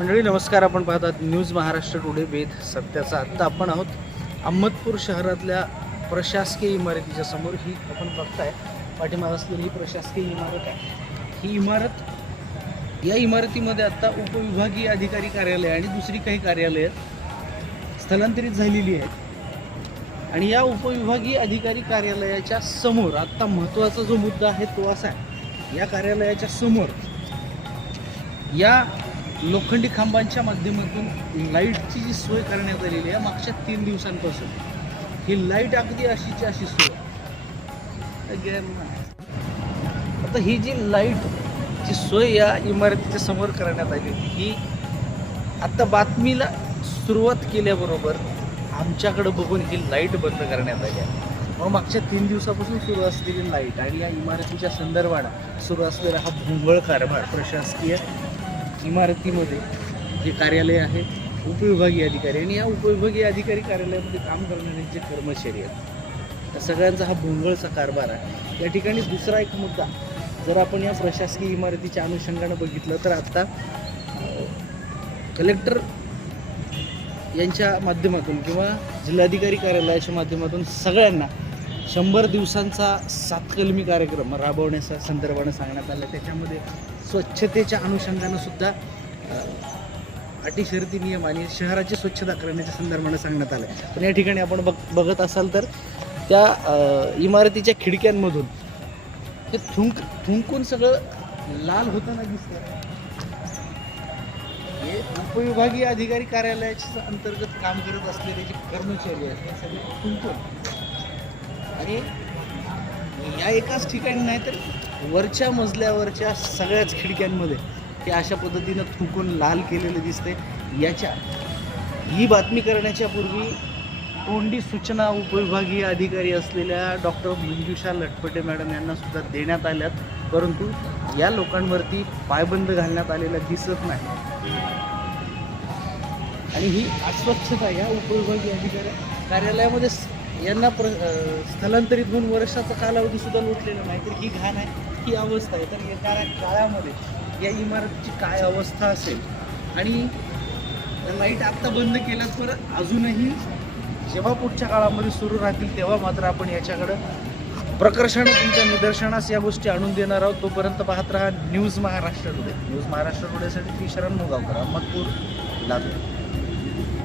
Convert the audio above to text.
मंडळी नमस्कार. आपण पाहतात न्यूज महाराष्ट्र टुडे वेध सत्याचा. आत्ता आपण आहोत अहमदपूर शहरातल्या प्रशासकीय इमारतीच्या समोर. ही आपण बघताय पाठीमागे असलेली ही प्रशासकीय इमारत आहे. ही इमारत, या इमारतीमध्ये आत्ता उपविभागीय अधिकारी कार्यालय आणि दुसरी काही कार्यालय स्थलांतरित झालेली आहेत. आणि या उपविभागीय अधिकारी कार्यालयाच्या समोर आत्ता महत्त्वाचा जो मुद्दा आहे तो असा आहे, या कार्यालयाच्या समोर या लोखंडी खांबांच्या माध्यमातून लाईटची जी सोय करण्यात आलेली आहे मागच्या 3 दिवसांपासून. ही लाईट अगदी अशीची अशी सोय. आता ही जी लाईटची सोय या इमारतीच्या समोर करण्यात आली होती, ही आता बातमीला सुरुवात केल्याबरोबर आमच्याकडे बघून ही लाईट बंद करण्यात आली आहे. मग मागच्या 3 दिवसापासून सुरू असलेली लाईट आणि या इमारतीच्या संदर्भात सुरू असलेला हा भोंगळ कारभार, प्रशासकीय इमारतीमध्ये जे कार्यालय आहे उपविभागीय अधिकारी आणि या उपविभागीय अधिकारी कार्यालयामध्ये काम करणारे जे कर्मचारी आहेत, त्या सगळ्यांचा हा भोंगळचा कारभार आहे. या ठिकाणी दुसरा एक मुद्दा जर आपण या प्रशासकीय इमारतीच्या अनुषंगानं बघितलं तर आत्ता कलेक्टर यांच्या माध्यमातून किंवा जिल्हाधिकारी कार्यालयाच्या माध्यमातून सगळ्यांना 100 दिवसांचा 7 कलमी कार्यक्रम राबवण्याच्या संदर्भानं सांगण्यात आलं. त्याच्यामध्ये स्वच्छतेच्या अनुषंगानं सुद्धा अटी शर्ती नियम आणि शहराची स्वच्छता करण्याच्या संदर्भानं सांगण्यात आलं. पण या ठिकाणी आपण बघत असाल तर त्या इमारतीच्या खिडक्यांमधून हे थुंकून सगळं लाल होताना दिसतं. हे उपविभागीय अधिकारी कार्यालयाच्या अंतर्गत काम करत असलेले जे कर्मचारी आहेत हे सगळे थुंकून, आणि या एकाच ठिकाणी नाही तर वरच्या मजल्यावरच्या सगळ्याच खिडक्यांमध्ये हे अशा पद्धतीनं थुंकून लाल केलेलं दिसते. ही बातमी करण्याच्या पूर्वी तोंडी सूचना उपविभागीय अधिकारी असलेल्या डॉक्टर मंजुषा लटपटे मॅडम यांना सुद्धा देण्यात आल्यात, परंतु या लोकांवरती पायबंद घालण्यात आलेला दिसत नाही. आणि ही अस्वच्छता या उपविभागीय अधिकारी कार्यालयामध्ये यांना स्थलांतरित होऊन वर्षाचा कालावधी सुद्धा लोटलेला नाही, तर ही घाण आहे, ही अवस्था आहे. तर येणाऱ्या काळामध्ये या इमारतीची काय अवस्था असेल. आणि लाईट आत्ता बंद केल्यास तर अजूनही जेव्हा पुढच्या काळामध्ये सुरू राहतील तेव्हा मात्र आपण याच्याकडं प्रकर्षाने तुमच्या निदर्शनास या गोष्टी आणून देणार आहोत. तोपर्यंत पाहत राहा news Maharashtra today. News Maharashtra टुडेसाठी मी शरण मुगावकर, अहमदपूर, लातूर.